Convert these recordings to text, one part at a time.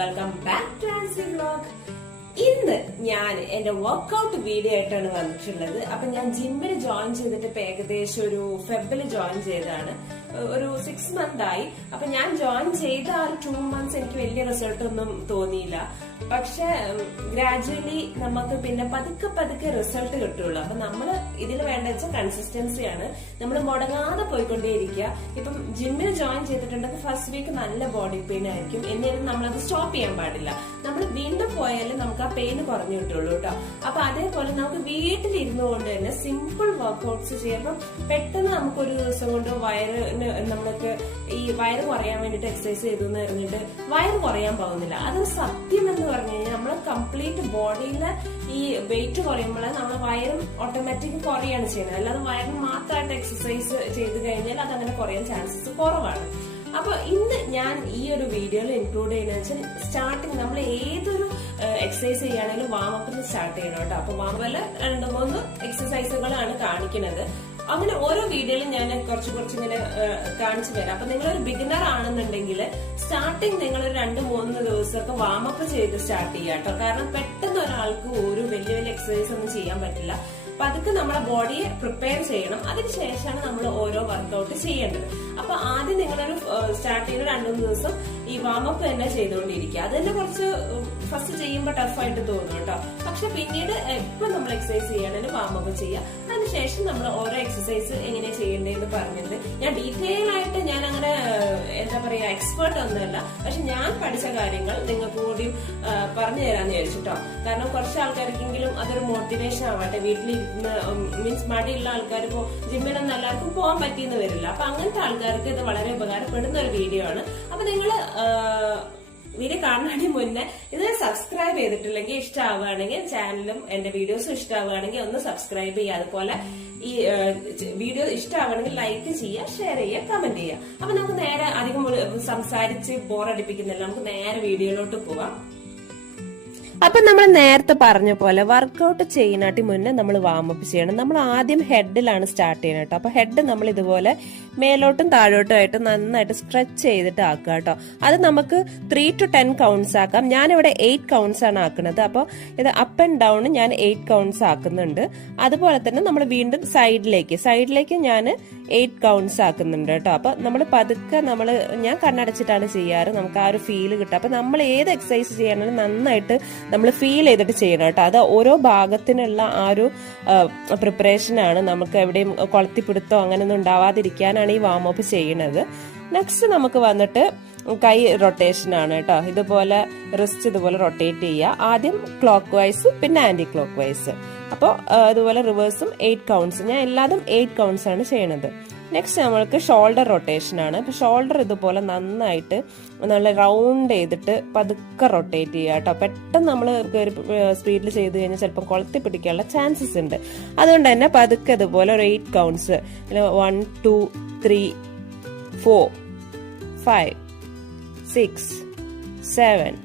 Welcome back to Ancy vlog. ഇന്ന് ഞാൻ എന്റെ വർക്ക്ഔട്ട് വീഡിയോ ആയിട്ടാണ് വന്നിട്ടുള്ളത്. അപ്പൊ ഞാൻ ജിമ്മിൽ ജോയിൻ ചെയ്തിട്ട് ഇപ്പൊ ഏകദേശം ഒരു ഫെബ്രുവരി ജോയിൻ ചെയ്താണ്. ഒരു 6 month ആയി. അപ്പൊ ഞാൻ ജോയിൻ ചെയ്ത ആ 2 months എനിക്ക് വലിയ റിസൾട്ട് ഒന്നും തോന്നിയില്ല. പക്ഷെ ഗ്രാജുവലി നമുക്ക് പിന്നെ പതുക്കെ റിസൾട്ട് കിട്ടുള്ളൂ. അപ്പൊ നമ്മള് ഇതിൽ വേണ്ട വെച്ചാൽ കൺസിസ്റ്റൻസിയാണ്. നമ്മൾ മുടങ്ങാതെ പോയിക്കൊണ്ടേയിരിക്കുക. ഇപ്പം ജിമ്മിൽ ജോയിൻ ചെയ്തിട്ടുണ്ടെങ്കിൽ ഫസ്റ്റ് വീക്ക് നല്ല ബോഡി പെയിൻ ആയിരിക്കും. എന്നിട്ടും നമ്മളത് സ്റ്റോപ്പ് ചെയ്യാൻ പാടില്ല. നമ്മൾ വീണ്ടും പോയാലേ നമുക്ക് ആ പെയിൻ കുറഞ്ഞു കിട്ടുള്ളൂ കേട്ടോ. അപ്പൊ അതേപോലെ നമുക്ക് വീട്ടിലിരുന്നു കൊണ്ട് തന്നെ സിമ്പിൾ വർക്ക്ഔട്ട്സ് ചെയ്യുമ്പോൾ പെട്ടെന്ന് നമുക്കൊരു ദിവസം കൊണ്ട് നമ്മൾക്ക് ഈ വയറ് കുറയാൻ വേണ്ടിട്ട് എക്സസൈസ് ചെയ്തു എന്ന് പറഞ്ഞിട്ട് വയറ് കുറയാൻ പോകുന്നില്ല. അത് സത്യം എന്ന് പറഞ്ഞു കഴിഞ്ഞാൽ നമ്മള് കംപ്ലീറ്റ് ബോഡിയിലെ ഈ വെയിറ്റ് കുറയുമ്പോൾ നമ്മളെ വയറും ഓട്ടോമാറ്റിക് കുറയാണ് ചെയ്യുന്നത്. അല്ലാതെ വയറിന് മാത്രമായിട്ട് എക്സസൈസ് ചെയ്ത് കഴിഞ്ഞാൽ അത് അങ്ങനെ കുറയാൻ ചാൻസസ് കുറവാണ്. അപ്പൊ ഇന്ന് ഞാൻ ഈ ഒരു വീഡിയോയിൽ ഇൻക്ലൂഡ് ചെയ്യുന്നത് വെച്ചാൽ സ്റ്റാർട്ടിങ് നമ്മൾ ഏതൊരു എക്സസൈസ് ചെയ്യുകയാണെങ്കിലും വാമപ്പിൽ സ്റ്റാർട്ട് ചെയ്യണം കേട്ടോ. അപ്പൊ വാമപ്പില് 2-3 എക്സസൈസുകളാണ് കാണിക്കുന്നത്. അങ്ങനെ ഓരോ വീഡിയോയിലും ഞാൻ കുറച്ച് ഇങ്ങനെ കാണിച്ചു തരാം. അപ്പൊ നിങ്ങളൊരു ബിഗിനർ ആണെന്നുണ്ടെങ്കിൽ സ്റ്റാർട്ടിങ് നിങ്ങൾ ഒരു 2-3 ദിവസമൊക്കെ വാമപ്പ് ചെയ്ത് സ്റ്റാർട്ട് ചെയ്യാം കേട്ടോ. കാരണം പെട്ടെന്ന് ഒരാൾക്ക് ഒരു വലിയ എക്സസൈസ് ഒന്നും ചെയ്യാൻ പറ്റില്ല. പതുക്കെ നമ്മളെ ബോഡിയെ പ്രിപ്പയർ ചെയ്യണം. അതിനുശേഷമാണ് നമ്മൾ ഓരോ വർക്ക്ഔട്ട് ചെയ്യേണ്ടത്. അപ്പൊ ആദ്യം നിങ്ങളൊരു സ്റ്റാർട്ട് ചെയ്യുന്ന 2-3 ദിവസം ഈ വാമപ്പ് തന്നെ ചെയ്തുകൊണ്ടിരിക്കുക. അത് തന്നെ കുറച്ച് ഫസ്റ്റ് ചെയ്യുമ്പോൾ ടഫായിട്ട് തോന്നും കേട്ടോ. പക്ഷെ പിന്നീട് എപ്പോ നമ്മൾ എക്സസൈസ് ചെയ്യണമെങ്കിൽ വാമപ്പ് ചെയ്യുക. അതിനുശേഷം നമ്മൾ ഓരോ എക്സസൈസ് എങ്ങനെ ചെയ്യേണ്ടതെന്ന് പറഞ്ഞത് ഞാൻ ഡീറ്റെയിൽ ആയിട്ട് ഞാൻ അങ്ങനെ എന്താ പറയാ എക്സ്പേർട്ട് ഒന്നുമല്ല. പക്ഷെ ഞാൻ പഠിച്ച കാര്യങ്ങൾ നിങ്ങൾക്ക് കൂടി പറഞ്ഞു തരാന്ന് വിചാരിച്ചിട്ടോ. കാരണം കുറച്ച് ആൾക്കാർക്കെങ്കിലും അതൊരു മോട്ടിവേഷൻ ആവട്ടെ. വീട്ടിലിരുന്ന് മീൻസ് മടിയുള്ള ആൾക്കാർ ഇപ്പോ ജിമ്മിലൊന്നും എല്ലാവർക്കും പോകാൻ പറ്റിയെന്ന് വരില്ല. അപ്പൊ അങ്ങനത്തെ ആൾക്കാർക്ക് ഇത് വളരെ ഉപകാരപ്പെടുന്ന ഒരു വീഡിയോ ആണ്. അപ്പൊ നിങ്ങൾ വീഡിയോ കാണുന്നതിന് മുന്നേ ഇത് സബ്സ്ക്രൈബ് ചെയ്തിട്ടില്ലെങ്കിൽ ഇഷ്ടമാവുകയാണെങ്കിൽ ചാനലും എന്റെ വീഡിയോസും ഇഷ്ടമാവുകയാണെങ്കിൽ ഒന്ന് സബ്സ്ക്രൈബ് ചെയ്യുക. അതുപോലെ ഈ വീഡിയോ ഇഷ്ടമാവുകയാണെങ്കിൽ ലൈക്ക് ചെയ്യുക, ഷെയർ ചെയ്യുക, കമന്റ് ചെയ്യുക. അപ്പൊ നമുക്ക് നേരെ അധികം സംസാരിച്ച് ബോറടിപ്പിക്കുന്നില്ല. നമുക്ക് നേരെ വീഡിയോയിലോട്ട് പോവാം. അപ്പൊ നമ്മൾ നേരത്തെ പറഞ്ഞ പോലെ വർക്ക്ഔട്ട് ചെയ്യുന്നതിന് മുന്നേ നമ്മൾ വാമപ്പ് ചെയ്യണം. നമ്മൾ ആദ്യം ഹെഡിലാണ് സ്റ്റാർട്ട് ചെയ്യണം കേട്ടോ. അപ്പൊ ഹെഡ് നമ്മൾ ഇതുപോലെ മേലോട്ടും താഴോട്ടും ആയിട്ട് നന്നായിട്ട് സ്ട്രെച്ച് ചെയ്തിട്ട് ആക്കുക കേട്ടോ. അത് നമുക്ക് 3 to 10 കൗണ്ട്സ് ആക്കാം. ഞാനിവിടെ 8 കൗണ്ട്സ് ആണ് ആക്കുന്നത്. അപ്പൊ ഇത് അപ്പ് ആൻഡ് ഡൗൺ ഞാൻ 8 കൗണ്ട്സ് ആക്കുന്നുണ്ട്. അതുപോലെ തന്നെ നമ്മൾ വീണ്ടും സൈഡിലേക്ക് ഞാൻ 8 കൗണ്ട്സ് ആക്കുന്നുണ്ട് കേട്ടോ. അപ്പൊ നമ്മൾ പതുക്കെ ഞാൻ കണ്ണടച്ചിട്ടാണ് ചെയ്യാറ്. നമുക്ക് ആ ഒരു ഫീൽ കിട്ടും. അപ്പൊ നമ്മൾ ഏത് എക്സസൈസ് ചെയ്യണമെങ്കിലും നന്നായിട്ട് നമ്മൾ ഫീൽ ചെയ്തിട്ട് ചെയ്യണം കേട്ടോ. അത് ഓരോ ഭാഗത്തിനുള്ള ആ ഒരു പ്രിപ്പറേഷനാണ്. നമുക്ക് എവിടെയും കൊളത്തിപ്പിടുത്തോ അങ്ങനെയൊന്നും ഉണ്ടാവാതിരിക്കാനാണ് ഈ വാമപ്പ് ചെയ്യുന്നത്. നെക്സ്റ്റ് നമുക്ക് വന്നിട്ട് കൈ റൊട്ടേഷൻ ആണ് കേട്ടോ. ഇതുപോലെ റിസ്റ്റ് ഇതുപോലെ റൊട്ടേറ്റ് ചെയ്യുക. ആദ്യം ക്ലോക്ക് വൈസ് പിന്നെ ആന്റി ക്ലോക്ക് വൈസ്. അപ്പോൾ അതുപോലെ റിവേഴ്സും 8 കൗണ്ട്സ്. ഞാൻ എല്ലാതും 8 കൗണ്ട്സ് ആണ് ചെയ്യണത്. നെക്സ്റ്റ് നമ്മൾക്ക് ഷോൾഡർ റൊട്ടേഷൻ ആണ്. അപ്പൊ ഷോൾഡർ ഇതുപോലെ നന്നായിട്ട് നല്ല റൗണ്ട് ചെയ്തിട്ട് പതുക്കെ റൊട്ടേറ്റ് ചെയ്യുക കേട്ടോ. പെട്ടെന്ന് നമ്മൾ സ്പീഡിൽ ചെയ്ത് കഴിഞ്ഞാൽ ചിലപ്പോൾ കൊളത്തി പിടിക്കാനുള്ള ചാൻസസ് ഉണ്ട്. അതുകൊണ്ട് തന്നെ പതുക്കെ ഇതുപോലെ ഒരു 8 കൗണ്ട്സ് 1 2 3 4 5 6 7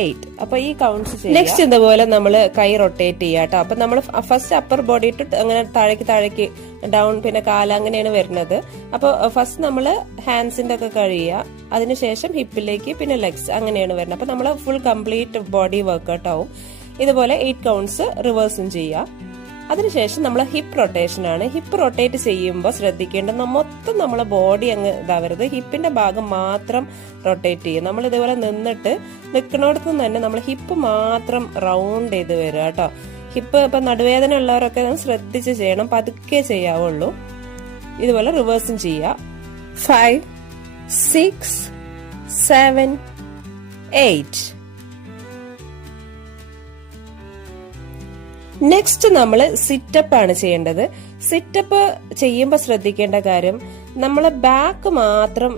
8. അപ്പൊ ഈ കൗണ്ട്സ് ചെയ്യാം. നെക്സ്റ്റ് ഇതുപോലെ നമ്മൾ കൈ റൊട്ടേറ്റ് ചെയ്യാം കേട്ടോ. അപ്പൊ നമ്മൾ ഫസ്റ്റ് അപ്പർ ബോഡി ഇട്ട് അങ്ങനെ താഴേക്ക് ഡൗൺ പിന്നെ കാല അങ്ങനെയാണ് വരുന്നത്. അപ്പൊ ഫസ്റ്റ് നമ്മൾ ഹാൻഡ്സിന്റെ ഒക്കെ കഴിയുക. അതിനുശേഷം ഹിപ്പിലേക്ക് പിന്നെ ലെഗ്സ് അങ്ങനെയാണ് വരുന്നത്. അപ്പൊ നമ്മൾ ഫുൾ കംപ്ലീറ്റ് ബോഡി വർക്ക്ഔട്ട് ആവും. ഇതുപോലെ 8 കൗണ്ട്സ് റിവേഴ്സും ചെയ്യാം. അതിനുശേഷം നമ്മൾ ഹിപ്പ് റൊട്ടേഷൻ ആണ്. ഹിപ്പ് റൊട്ടേറ്റ് ചെയ്യുമ്പോൾ ശ്രദ്ധിക്കേണ്ടത് മൊത്തം നമ്മളെ ബോഡി അങ്ങ് ഇതാവരുത്. ഹിപ്പിന്റെ ഭാഗം മാത്രം റൊട്ടേറ്റ് ചെയ്യും. നമ്മൾ ഇതുപോലെ നിൽക്കുന്നിടത്ത് തന്നെ നമ്മൾ ഹിപ്പ് മാത്രം റൗണ്ട് ചെയ്ത് വരിക കേട്ടോ. ഹിപ്പ് ഇപ്പൊ നടുവേദന ഉള്ളവരൊക്കെ ശ്രദ്ധിച്ച് ചെയ്യണം. പതുക്കെ ചെയ്യാവുള്ളൂ. ഇതുപോലെ റിവേഴ്സും ചെയ്യാം. 5 6 7 8. നെക്സ്റ്റ് നമ്മൾ സിറ്റപ്പ് ആണ് ചെയ്യേണ്ടത്. സിറ്റപ്പ് ചെയ്യുമ്പോൾ ശ്രദ്ധിക്കേണ്ട കാര്യം നമ്മളെ ബാക്ക് മാത്രം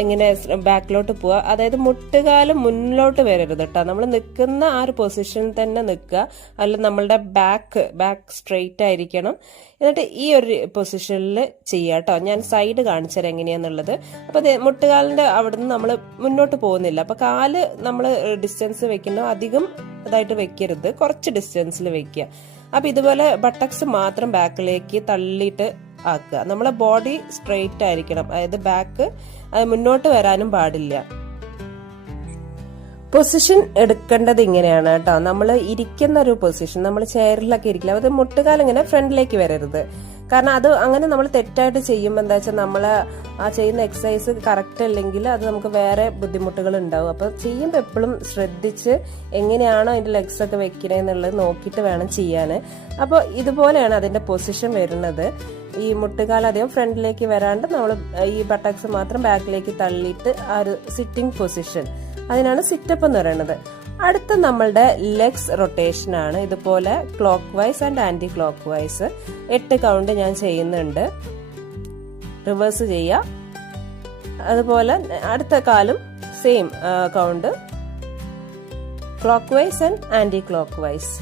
എങ്ങനെ ബാക്കിലോട്ട് പോവുക. അതായത് മുട്ടുകാലം മുന്നിലോട്ട് വരരുത് കേട്ടോ. നമ്മൾ നിൽക്കുന്ന ആ ഒരു പൊസിഷനിൽ തന്നെ നിൽക്കുക. അല്ല നമ്മളുടെ ബാക്ക് സ്ട്രെയിറ്റ് ആയിരിക്കണം. എന്നിട്ട് ഈ ഒരു പൊസിഷനിൽ ചെയ്യുക കേട്ടോ. ഞാൻ സൈഡ് കാണിച്ചുതരാം എങ്ങനെയാന്നുള്ളത്. അപ്പൊ മുട്ടുകാലിന്റെ അവിടുന്ന് നമ്മൾ മുന്നോട്ട് പോകുന്നില്ല. അപ്പൊ കാല് നമ്മൾ ഡിസ്റ്റൻസ് വെക്കുന്ന അധികം ഇതായിട്ട് വെക്കരുത്. കുറച്ച് ഡിസ്റ്റൻസിൽ വെക്കുക. അപ്പൊ ഇതുപോലെ ബട്ടക്സ് മാത്രം ബാക്കിലേക്ക് തള്ളിയിട്ട് ആക്കുക. നമ്മളെ ബോഡി സ്ട്രെയിറ്റ് ആയിരിക്കണം. അതായത് ബാക്ക് അത് മുന്നോട്ട് വരാനും പാടില്ല. പൊസിഷൻ എടുക്കേണ്ടത് ഇങ്ങനെയാണ് കേട്ടോ. നമ്മൾ ഇരിക്കുന്ന ഒരു പൊസിഷൻ, നമ്മൾ ചെയറിലൊക്കെ ഇരിക്കില്ല, അത് മുട്ടുകാൽ ഇങ്ങനെ ഫ്രണ്ടിലേക്ക് വരരുത്. കാരണം അത് അങ്ങനെ നമ്മൾ തെറ്റായിട്ട് ചെയ്യുമ്പോൾ എന്താ വെച്ചാൽ നമ്മൾ ആ ചെയ്യുന്ന എക്സസൈസ് കറക്റ്റ് അല്ലെങ്കിൽ അത് നമുക്ക് വേറെ ബുദ്ധിമുട്ടുകൾ ഉണ്ടാവും. അപ്പോൾ ചെയ്യുമ്പോൾ എപ്പോഴും ശ്രദ്ധിച്ച് എങ്ങനെയാണോ അതിൻ്റെ ലെഗ്സ് ഒക്കെ വെക്കണേന്നുള്ളത് നോക്കിയിട്ട് വേണം ചെയ്യാൻ. അപ്പോൾ ഇതുപോലെയാണ് അതിൻ്റെ പൊസിഷൻ വരുന്നത്. ഈ മുട്ടുകാൽ അധികം ഫ്രണ്ടിലേക്ക് വരാണ്ട് നമ്മൾ ഈ ബട്ടക്സ് മാത്രം ബാക്കിലേക്ക് തള്ളിയിട്ട് ആ ഒരു സിറ്റിംഗ് പൊസിഷൻ, അതിനാണ് സിറ്റപ്പ് എന്ന് പറയുന്നത്. അടുത്ത നമ്മളുടെ ലെഗ്സ് റൊട്ടേഷൻ ആണ്. ഇതുപോലെ clockwise and anticlockwise 8 count ഞാൻ ചെയ്യുന്നുണ്ട്. റിവേഴ്സ് ചെയ്യാം. അതുപോലെ അടുത്ത കാലും same count, clockwise and anticlockwise.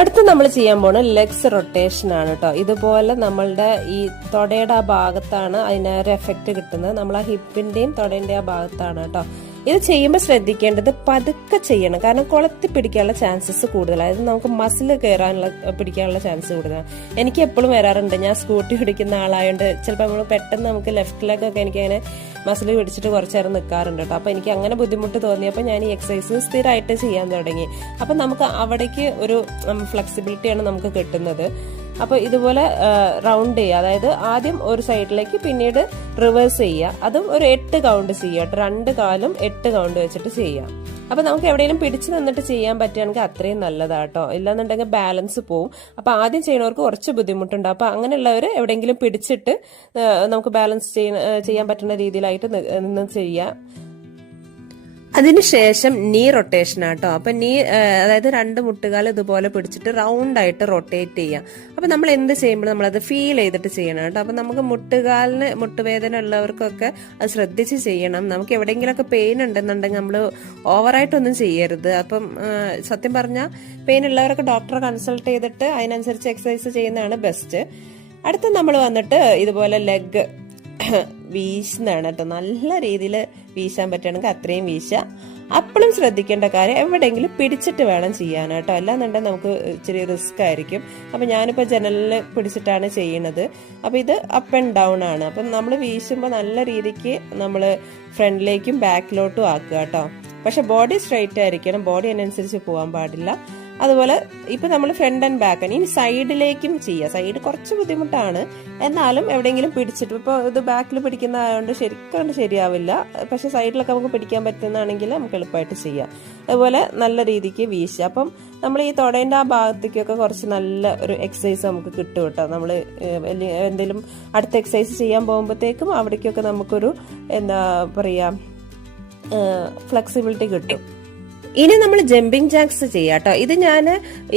അടുത്ത് നമ്മൾ ചെയ്യാൻ പോണ ലെഗ്സ് റൊട്ടേഷൻ ആണ് കേട്ടോ. ഇതുപോലെ നമ്മളുടെ ഈ തൊടയുടെ ആ ഭാഗത്താണ് അതിനൊരു എഫക്റ്റ് കിട്ടുന്നത്. നമ്മൾ ആ ഹിപ്പിന്റെയും തൊടേന്റെയും ആ ഭാഗത്താണ് കേട്ടോ. ഇത് ചെയ്യുമ്പോൾ ശ്രദ്ധിക്കേണ്ടത് പതുക്കെ ചെയ്യണം. കാരണം കുളത്തി പിടിക്കാനുള്ള ചാൻസസ് കൂടുതലാണ്. അതായത് നമുക്ക് മസിൽ കയറാനുള്ള പിടിക്കാനുള്ള ചാൻസ് കൂടുതലാണ്. എനിക്ക് എപ്പോഴും വരാറുണ്ട്. ഞാൻ സ്കൂട്ടി ഓടിക്കുന്ന ആളായതുകൊണ്ട് ചിലപ്പോൾ നമ്മൾ പെട്ടെന്ന് നമുക്ക് ലെഫ്റ്റ് ലെഗ് ഒക്കെ എനിക്ക് അങ്ങനെ മസിൽ പിടിച്ചിട്ട് കുറച്ച് നേരം നിൽക്കാറുണ്ട് കേട്ടോ. അപ്പോൾ എനിക്ക് അങ്ങനെ ബുദ്ധിമുട്ട് തോന്നിയപ്പോൾ ഞാൻ ഈ എക്സസൈസ് സ്ഥിരമായിട്ട് ചെയ്യാൻ തുടങ്ങി. അപ്പം നമുക്ക് അവിടേക്ക് ഒരു ഫ്ലെക്സിബിലിറ്റിയാണ് നമുക്ക് കിട്ടുന്നത്. അപ്പോൾ ഇതുപോലെ റൗണ്ട് ചെയ്യുക, അതായത് ആദ്യം ഒരു സൈഡിലേക്ക് പിന്നീട് റിവേഴ്സ് ചെയ്യുക. അതും ഒരു 8 കൗണ്ട് ചെയ്യുക. 2 കാലും 8 കൗണ്ട് വെച്ചിട്ട് ചെയ്യാം. അപ്പൊ നമുക്ക് എവിടെയെങ്കിലും പിടിച്ചു നിന്നിട്ട് ചെയ്യാൻ പറ്റുകയാണെങ്കിൽ അത്രയും നല്ലതാട്ടോ. ഇല്ലാന്നുണ്ടെങ്കിൽ ബാലൻസ് പോവും. അപ്പൊ ആദ്യം ചെയ്യുന്നവർക്ക് കുറച്ച് ബുദ്ധിമുട്ടുണ്ട്. അപ്പൊ അങ്ങനെയുള്ളവർ എവിടെയെങ്കിലും പിടിച്ചിട്ട് നമുക്ക് ബാലൻസ് ചെയ്യാൻ പറ്റുന്ന രീതിയിലായിട്ട് നിന്ന് ചെയ്യാം. അതിനുശേഷം നീ റൊട്ടേഷൻ ആട്ടോ. അപ്പൊ നീ അതായത് 2 മുട്ടുകാൽ ഇതുപോലെ പിടിച്ചിട്ട് റൗണ്ട് ആയിട്ട് റൊട്ടേറ്റ് ചെയ്യാം. അപ്പൊ നമ്മൾ എന്ത് ചെയ്യുമ്പോൾ നമ്മളത് ഫീൽ ചെയ്തിട്ട് ചെയ്യണം കേട്ടോ. അപ്പൊ നമുക്ക് മുട്ടുകാലിന് മുട്ടുവേദന ഉള്ളവർക്കൊക്കെ അത് ശ്രദ്ധിച്ച് ചെയ്യണം. നമുക്ക് എവിടെയെങ്കിലുമൊക്കെ പെയിൻ ഉണ്ടെന്നുണ്ടെങ്കിൽ നമ്മൾ ഓവറായിട്ടൊന്നും ചെയ്യരുത്. അപ്പം സത്യം പറഞ്ഞാൽ പെയിൻ ഉള്ളവരൊക്കെ ഡോക്ടറെ കൺസൾട്ട് ചെയ്തിട്ട് അതിനനുസരിച്ച് എക്സസൈസ് ചെയ്യുന്നതാണ് ബെസ്റ്റ്. അടുത്ത നമ്മൾ വന്നിട്ട് ഇതുപോലെ ലെഗ് വീശുന്നതാണ് കേട്ടോ. നല്ല രീതിയിൽ വീശാൻ പറ്റുകയാണെങ്കിൽ അത്രയും വീശാം. അപ്പോഴും ശ്രദ്ധിക്കേണ്ട കാര്യം എവിടെയെങ്കിലും പിടിച്ചിട്ട് വേണം ചെയ്യാൻ കേട്ടോ. അല്ലാന്നുണ്ടെങ്കിൽ നമുക്ക് ഇച്ചിരി റിസ്ക് ആയിരിക്കും. അപ്പം ഞാനിപ്പോൾ ജനലിൽ പിടിച്ചിട്ടാണ് ചെയ്യുന്നത്. അപ്പം ഇത് അപ്പ് ആൻഡ് ഡൗൺ ആണ്. അപ്പം നമ്മൾ വീശുമ്പോൾ നല്ല രീതിക്ക് നമ്മൾ ഫ്രണ്ടിലേക്കും ബാക്കിലോട്ടും ആക്കുക കേട്ടോ. പക്ഷെ ബോഡി സ്ട്രൈറ്റ് ആയിരിക്കണം. ബോഡി അതിനനുസരിച്ച് പോകാൻ പാടില്ല. അതുപോലെ ഇപ്പൊ നമ്മൾ ഫ്രണ്ട് ആൻഡ് ബാക്ക് ആണ്. ഇനി സൈഡിലേക്കും ചെയ്യാം. സൈഡ് കുറച്ച് ബുദ്ധിമുട്ടാണ്, എന്നാലും എവിടെയെങ്കിലും പിടിച്ചിട്ട്, ഇപ്പോൾ ഇത് ബാക്കിൽ പിടിക്കുന്നതായതുകൊണ്ട് ശരിക്കും ശരിയാവില്ല. പക്ഷെ സൈഡിലൊക്കെ നമുക്ക് പിടിക്കാൻ പറ്റുന്നതാണെങ്കിൽ നമുക്ക് എളുപ്പമായിട്ട് ചെയ്യാം. അതുപോലെ നല്ല രീതിക്ക് വീശുക. അപ്പം നമ്മൾ ഈ തൊടേൻ്റെ ആ ഭാഗത്തേക്കൊക്കെ കുറച്ച് നല്ല ഒരു എക്സസൈസ് നമുക്ക് കിട്ടും കേട്ടോ. നമ്മൾ എന്തെങ്കിലും അടുത്ത എക്സസൈസ് ചെയ്യാൻ പോകുമ്പോഴത്തേക്കും അവിടേക്കൊക്കെ നമുക്കൊരു എന്താ പറയുക ഫ്ലെക്സിബിലിറ്റി കിട്ടും. ഇനി നമ്മൾ ജമ്പിങ് ജാക്സ് ചെയ്യാം കേട്ടോ. ഇത് ഞാൻ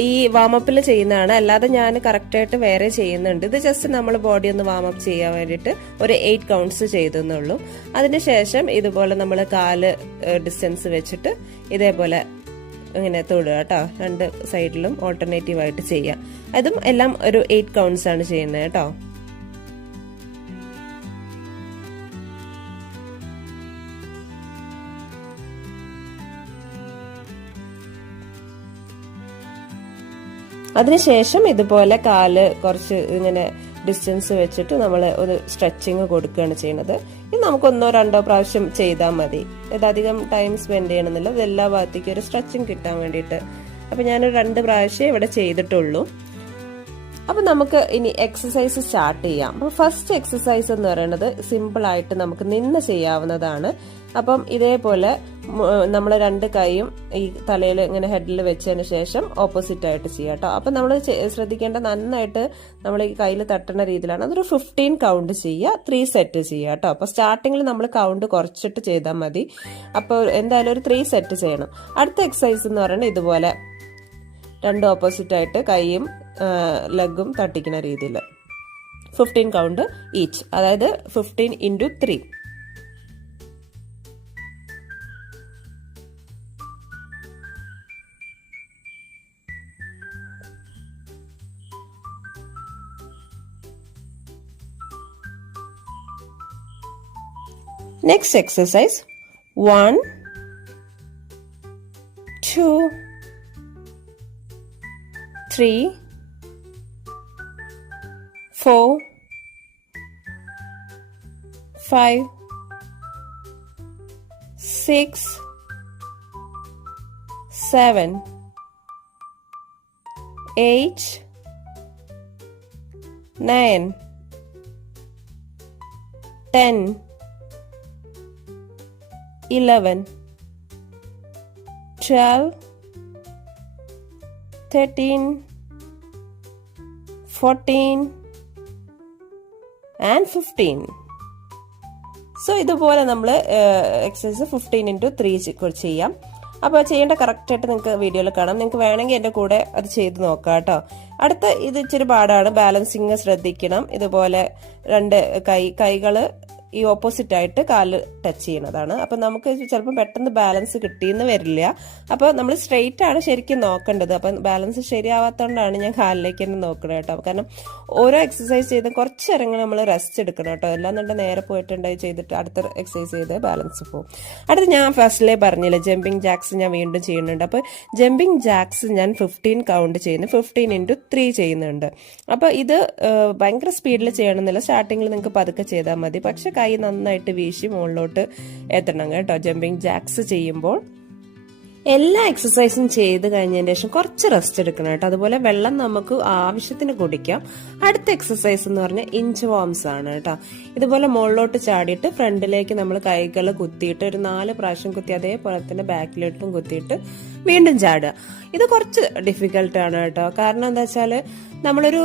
ഈ വാമപ്പിൽ ചെയ്യുന്നതാണ്, അല്ലാതെ ഞാൻ കറക്റ്റായിട്ട് വേറെ ചെയ്യുന്നുണ്ട്. ഇത് ജസ്റ്റ് നമ്മൾ ബോഡി ഒന്ന് വാമപ്പ് ചെയ്യാൻ വേണ്ടിയിട്ട് ഒരു 8 കൗണ്ട്സ് ചെയ്തെന്നുള്ളൂ. അതിനുശേഷം ഇതുപോലെ നമ്മൾ കാല് ഡിസ്റ്റൻസ് വെച്ചിട്ട് ഇതേപോലെ ഇങ്ങനെ തൊടുക കേട്ടോ. 2 സൈഡിലും ഓൾട്ടർനേറ്റീവ് ആയിട്ട് ചെയ്യാം. അതും എല്ലാം ഒരു 8 കൗണ്ട്സ് ആണ് ചെയ്യുന്നത് കേട്ടോ. അതിനുശേഷം ഇതുപോലെ കാല് കുറച്ച് ഇങ്ങനെ ഡിസ്റ്റൻസ് വെച്ചിട്ട് നമ്മൾ ഒരു സ്ട്രെച്ചിങ് കൊടുക്കുകയാണ് ചെയ്യുന്നത്. ഇത് നമുക്ക് 1-2 പ്രാവശ്യം ചെയ്താൽ മതി. ഇതധികം ടൈം സ്പെൻഡ് ചെയ്യണമെന്നില്ല. ഇത് എല്ലാ ഭാഗത്തേക്കും ഒരു സ്ട്രെച്ചിങ് കിട്ടാൻ വേണ്ടിയിട്ട്. അപ്പൊ ഞാനൊരു 2 പ്രാവശ്യം ഇവിടെ ചെയ്തിട്ടുള്ളൂ. അപ്പൊ നമുക്ക് ഇനി എക്സസൈസ് സ്റ്റാർട്ട് ചെയ്യാം. അപ്പൊ ഫസ്റ്റ് എക്സസൈസ് എന്ന് പറയുന്നത് സിമ്പിൾ ആയിട്ട് നമുക്ക് നിന്ന് ചെയ്യാവുന്നതാണ്. അപ്പം ഇതേപോലെ നമ്മൾ 2 കൈയും ഈ തലയിൽ ഇങ്ങനെ ഹെഡിൽ വെച്ചതിന് ശേഷം ഓപ്പോസിറ്റ് ആയിട്ട് ചെയ്യാം കേട്ടോ. അപ്പൊ നമ്മൾ ശ്രദ്ധിക്കേണ്ട നന്നായിട്ട് നമ്മൾ ഈ കയ്യിൽ തട്ടുന്ന രീതിയിലാണ്. അതൊരു 15 കൗണ്ട് ചെയ്യുക, 3 സെറ്റ് ചെയ്യുക കേട്ടോ. അപ്പൊ സ്റ്റാർട്ടിങ്ങിൽ നമ്മൾ കൗണ്ട് കുറച്ചിട്ട് ചെയ്താൽ മതി. അപ്പോൾ എന്തായാലും ഒരു 3 സെറ്റ് ചെയ്യണം. അടുത്ത എക്സസൈസ് എന്ന് പറയുന്നത് ഇതുപോലെ 2 ഓപ്പോസിറ്റ് ആയിട്ട് കൈയും ലെഗും തട്ടിക്കുന്ന രീതിയിൽ 15 കൗണ്ട് ഈച്ച്, അതായത് 15 × 3. Next exercise 1, 2, 3, 4, 5 6 7 8 9 10 11 12 13 14 and 15. സോ ഇതുപോലെ നമ്മൾ എക്സസൈസ് 15x3 ചെയ്യാം. അപ്പോൾ ചെയ്യേണ്ട കറക്റ്റായിട്ട് നിങ്ങൾക്ക് വീഡിയോയിൽ കാണാം. നിങ്ങൾക്ക് വേണമെങ്കിൽ എൻ്റെ കൂടെ അത് ചെയ്ത് നോക്കാം കേട്ടോ. അടുത്ത ഇത് ഇച്ചിരി പാടാണ്, ബാലൻസിങ് ശ്രദ്ധിക്കണം. ഇതുപോലെ രണ്ട് കൈകൾ ഈ ഓപ്പോസിറ്റ് ആയിട്ട് കാല് ടച്ച് ചെയ്യുന്നതാണ്. അപ്പം നമുക്ക് ചിലപ്പോൾ പെട്ടെന്ന് ബാലൻസ് കിട്ടിയെന്ന് വരില്ല. അപ്പോൾ നമ്മൾ സ്ട്രെയിറ്റ് ആണ് ശരിക്കും നോക്കേണ്ടത്. അപ്പം ബാലൻസ് ശരിയാവാത്തതുകൊണ്ടാണ് ഞാൻ കാലിലേക്ക് തന്നെ നോക്കണം കേട്ടോ. കാരണം ഓരോ എക്സസൈസ് ചെയ്ത് കുറച്ച് നേരങ്ങൾ നമ്മൾ റെസ്റ്റ് എടുക്കണം കേട്ടോ. എല്ലാന്നുണ്ടെങ്കിൽ നേരെ പോയിട്ടുണ്ടായി ചെയ്തിട്ട് അടുത്ത എക്സസൈസ് ചെയ്ത് ബാലൻസ് പോകും. അടുത്ത് ഞാൻ ഫസ്റ്റിലേ പറഞ്ഞില്ല, ജമ്പിങ് ജാക്സ് ഞാൻ വീണ്ടും ചെയ്യുന്നുണ്ട്. അപ്പോൾ ജമ്പിങ് ജാക്സ് ഞാൻ 15 കൗണ്ട് ചെയ്യുന്നു, 15x3 ചെയ്യുന്നുണ്ട്. അപ്പോൾ ഇത് ഭയങ്കര സ്പീഡിൽ ചെയ്യണമെന്നില്ല, സ്റ്റാർട്ടിങ്ങിൽ നിങ്ങൾക്ക് പതുക്കെ ചെയ്താൽ മതി. പക്ഷെ കൈ നന്നായിട്ട് വീശി മുകളിലോട്ട് എത്തണം കേട്ടോ ജമ്പിങ് ജാക്സ് ചെയ്യുമ്പോൾ. എല്ലാ എക്സസൈസും ചെയ്ത് കഴിഞ്ഞതിന് ശേഷം കുറച്ച് റെസ്റ്റ് എടുക്കണം കേട്ടോ. അതുപോലെ വെള്ളം നമുക്ക് ആവശ്യത്തിന് കുടിക്കാം. അടുത്ത എക്സസൈസ് എന്ന് പറഞ്ഞാൽ ഇഞ്ച് വാംസ് ആണ് കേട്ടോ. ഇതുപോലെ മുകളിലോട്ട് ചാടിയിട്ട് ഫ്രണ്ടിലേക്ക് നമ്മൾ കൈകൾ കുത്തിയിട്ട് ഒരു 4 പ്രാവശ്യം കുത്തി, അതേപോലെ തന്നെ ബാക്കിലോട്ടും കുത്തിയിട്ട് വീണ്ടും ചാടുക. ഇത് കുറച്ച് ഡിഫിക്കൽട്ടാണ് കേട്ടോ. കാരണം എന്താ വെച്ചാൽ നമ്മളൊരു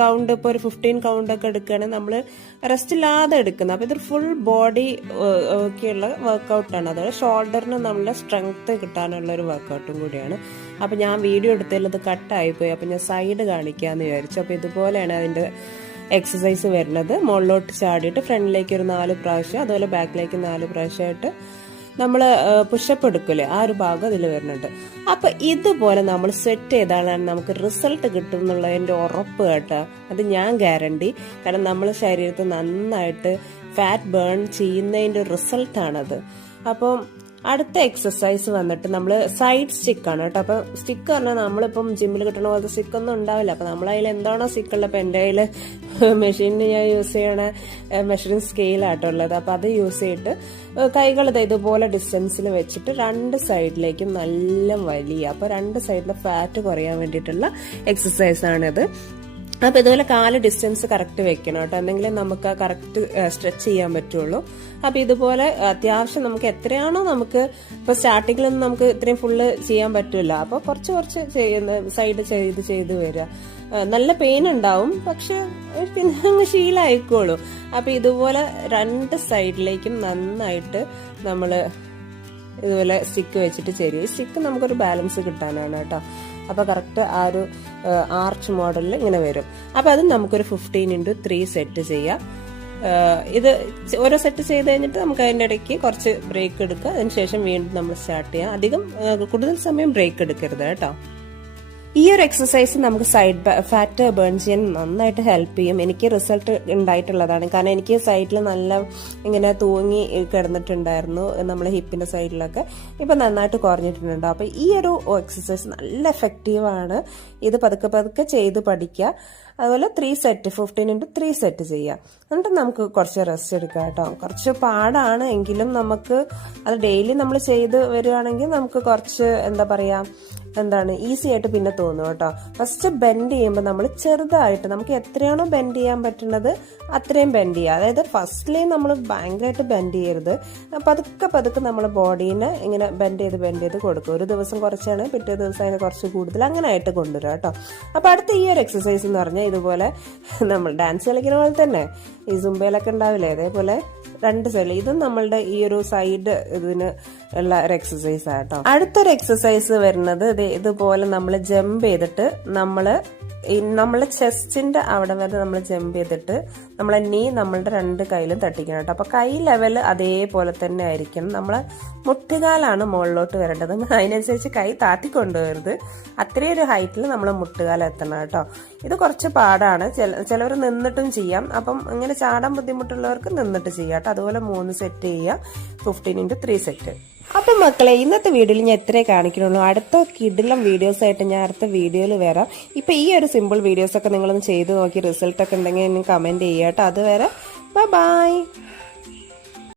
കൗണ്ട് ഇപ്പോൾ ഒരു 15 കൗണ്ട് ഒക്കെ എടുക്കുകയാണെങ്കിൽ നമ്മൾ റെസ്റ്റ് ഇല്ലാതെ എടുക്കുന്നത്. അപ്പോൾ ഇതൊരു ഫുൾ ബോഡി ഒക്കെയുള്ള വർക്കൗട്ടാണ്. അതുപോലെ ഷോൾഡറിന് നമ്മളെ സ്ട്രെങ്ത് കിട്ടാനുള്ള ഒരു വർക്കൗട്ടും കൂടിയാണ്. അപ്പോൾ ഞാൻ വീഡിയോ എടുത്തതിൽ ഇത് കട്ടായിപ്പോയി. അപ്പോൾ ഞാൻ സൈഡ് കാണിക്കാമെന്ന് വിചാരിച്ചു. അപ്പോൾ ഇതുപോലെയാണ് അതിൻ്റെ എക്സസൈസ് വരുന്നത്. മുകളിലോട്ട് ചാടിയിട്ട് ഫ്രണ്ടിലേക്ക് ഒരു 4 പ്രാവശ്യം, അതുപോലെ ബാക്കിലേക്ക് 4 പ്രാവശ്യമായിട്ട് നമ്മൾ പുഷപ്പ് എടുക്കില്ലേ, ആ ഒരു ഭാഗം അതിൽ വരുന്നുണ്ട്. അപ്പൊ ഇതുപോലെ നമ്മൾ സെറ്റ് ചെയ്താലാണ് നമുക്ക് റിസൾട്ട് കിട്ടും എന്നുള്ളതിന്റെ ഉറപ്പ് കേട്ടോ. അത് ഞാൻ ഗ്യാരണ്ടി. കാരണം നമ്മൾ ശരീരത്തിൽ നന്നായിട്ട് ഫാറ്റ് ബേൺ ചെയ്യുന്നതിന്റെ റിസൾട്ടാണത്. അപ്പം അടുത്ത എക്സസൈസ് വന്നിട്ട് നമ്മൾ സൈഡ് സ്റ്റിക്കാണ് കേട്ടോ. അപ്പൊ സ്റ്റിക്ക് പറഞ്ഞാൽ നമ്മളിപ്പം ജിമ്മിൽ കിട്ടണ പോലത്തെ സ്റ്റിക്കൊന്നും ഉണ്ടാവില്ല. അപ്പൊ നമ്മളതിൽ എന്താണോ സ്റ്റിക്കുള്ളത്, ഇപ്പം എൻ്റെ കയ്യിൽ മെഷീനിൽ ഞാൻ യൂസ് ചെയ്യണ മെഷറിംഗ് സ്കെയിലാട്ടോ ഉള്ളത്. അപ്പൊ അത് യൂസ് ചെയ്തിട്ട് കൈകൾ ഇതുപോലെ ഡിസ്റ്റൻസിൽ വെച്ചിട്ട് 2 സൈഡിലേക്കും നല്ല വലിയ, അപ്പൊ 2 സൈഡിലെ ഫാറ്റ് കുറയാൻ വേണ്ടിയിട്ടുള്ള എക്സസൈസ് ആണിത്. അപ്പൊ ഇതുപോലെ കാല് ഡിസ്റ്റൻസ് കറക്റ്റ് വെക്കണം കേട്ടോ, എന്തെങ്കിലും നമുക്ക് കറക്റ്റ് സ്ട്രെച്ച് ചെയ്യാൻ പറ്റുള്ളൂ. അപ്പൊ ഇതുപോലെ അത്യാവശ്യം നമുക്ക് എത്രയാണോ നമുക്ക് ഇപ്പൊ സ്റ്റാർട്ടിങ്ങിലൊന്നും നമുക്ക് ഇത്രയും ഫുള്ള് ചെയ്യാൻ പറ്റില്ല. അപ്പൊ കുറച്ച് ചെയ്യുന്ന സൈഡ് ചെയ്ത് വരിക. നല്ല പെയിൻ ഉണ്ടാവും, പക്ഷെ പിന്നെ അങ്ങ് ശീലമായിക്കോളൂ. അപ്പൊ ഇതുപോലെ 2 സൈഡിലേക്കും നന്നായിട്ട് നമ്മള് ഇതുപോലെ സ്റ്റിക്ക് വെച്ചിട്ട് ചെയ്യും. സ്റ്റിക്ക് നമുക്കൊരു ബാലൻസ് കിട്ടാനാണ് കേട്ടോ. അപ്പൊ കറക്റ്റ് ആ ഒരു ആർച്ച് മോഡലിൽ ഇങ്ങനെ വരും. അപ്പൊ അത് നമുക്കൊരു 15x3 സെറ്റ് ചെയ്യാം. ഇത് ഓരോ സെറ്റ് ചെയ്ത് കഴിഞ്ഞിട്ട് നമുക്ക് അതിൻ്റെ ഇടയ്ക്ക് കുറച്ച് ബ്രേക്ക് എടുക്കുക. അതിനുശേഷം വീണ്ടും നമ്മൾ സ്റ്റാർട്ട് ചെയ്യാം. അധികം കൂടുതൽ സമയം ബ്രേക്ക് എടുക്കരുത് കേട്ടോ. ഈ ഒരു എക്സസൈസ് നമുക്ക് സൈഡ് ഫാറ്റ് ബേൺ ചെയ്യാൻ നന്നായിട്ട് ഹെൽപ്പ് ചെയ്യും. എനിക്ക് റിസൾട്ട് ഉണ്ടായിട്ടുള്ളതാണ്. കാരണം എനിക്ക് സൈഡിൽ നല്ല ഇങ്ങനെ തൂങ്ങി കിടന്നിട്ടുണ്ടായിരുന്നു, നമ്മളെ ഹിപ്പിന്റെ സൈഡിലൊക്കെ. ഇപ്പൊ നന്നായിട്ട് കുറഞ്ഞിട്ടുണ്ട്. അപ്പൊ ഈ ഒരു എക്സസൈസ് നല്ല എഫക്റ്റീവാണ്. ഇത് പതുക്കെ ചെയ്ത് പഠിക്കുക. അതുപോലെ 3 സെറ്റ് 15x3 സെറ്റ് ചെയ്യാം. എന്നിട്ട് നമുക്ക് കുറച്ച് റെസ്റ്റ് എടുക്കാം കേട്ടോ. കുറച്ച് പാടാണ് എങ്കിലും നമുക്ക് അത് ഡെയിലി നമ്മൾ ചെയ്ത് വരികയാണെങ്കിൽ നമുക്ക് കുറച്ച് ഈസി ആയിട്ട് പിന്നെ തോന്നും കേട്ടോ. ഫസ്റ്റ് ബെൻഡ് ചെയ്യുമ്പോൾ നമ്മൾ ചെറുതായിട്ട്, നമുക്ക് എത്രയാണോ ബെൻഡ് ചെയ്യാൻ പറ്റുന്നത് അത്രയും ബെൻഡ് ചെയ്യുക. അതായത് ഫസ്റ്റിലേ നമ്മൾ ഭയങ്കരമായിട്ട് ബെൻഡ് ചെയ്യരുത്. പതുക്കെ നമ്മൾ ബോഡീനെ ഇങ്ങനെ ബെൻഡ് ചെയ്ത് കൊടുക്കും. ഒരു ദിവസം കുറച്ചാണ്, പിറ്റേ ദിവസം അതിന് കുറച്ച് കൂടുതൽ അങ്ങനെ ആയിട്ട് കൊണ്ടുവരാം കേട്ടോ. അപ്പൊ അടുത്ത ഈ ഒരു എക്സസൈസ് എന്ന് പറഞ്ഞാൽ ഇതുപോലെ നമ്മൾ ഡാൻസ് കളിക്കുന്ന പോലെ തന്നെ ഈ സുംബയിലൊക്കെ ഉണ്ടാവില്ലേ, അതേപോലെ 2 സൈഡിൽ ഇതും നമ്മളുടെ ഈ ഒരു സൈഡ് ഇതിന് ഉള്ള ഒരു എക്സസൈസ് ആട്ടോ. അടുത്തൊരു എക്സസൈസ് വരുന്നത് ഇതുപോലെ നമ്മൾ ജമ്പ് ചെയ്തിട്ട് നമ്മളെ ചെസ്റ്റിന്റെ അവിടെ വരെ നമ്മൾ ജമ്പ് ചെയ്തിട്ട് നമ്മളെ നീ നമ്മളുടെ 2 കൈയിലും തട്ടിക്കണം കേട്ടോ. അപ്പൊ കൈ ലെവൽ അതേപോലെ തന്നെ ആയിരിക്കണം. നമ്മളെ മുട്ടുകാലാണ് മുകളിലോട്ട് വരേണ്ടത്. അതിനനുസരിച്ച് കൈ താത്തിക്കൊണ്ടുവരുത്. അത്രയും ഒരു ഹൈറ്റിൽ നമ്മളെ മുട്ടുകാലം എത്തണം കേട്ടോ. ഇത് കുറച്ച് പാടാണ്. ചിലവർ നിന്നിട്ടും ചെയ്യാം. അപ്പം ഇങ്ങനെ ചാടാൻ ബുദ്ധിമുട്ടുള്ളവർക്ക് നിന്നിട്ട് ചെയ്യാം കേട്ടോ. അതുപോലെ 3 സെറ്റ് ചെയ്യുക, 15x3 സെറ്റ്. അപ്പം മക്കളെ, ഇന്നത്തെ വീഡിയോയിൽ ഞാൻ എത്രയേ കാണിക്കണുള്ളൂ. അടുത്ത കിടിലം വീഡിയോസ് ആയിട്ട് ഞാൻ അടുത്ത വീഡിയോയിൽ വരാം. ഇപ്പൊ ഈ ഒരു സിമ്പിൾ വീഡിയോസ് ഒക്കെ നിങ്ങളൊന്ന് ചെയ്ത് നോക്കി റിസൾട്ട് ഒക്കെ ഉണ്ടെങ്കിൽ കമന്റ് ചെയ്യാം കേട്ടോ. അതുവരെ ബൈ.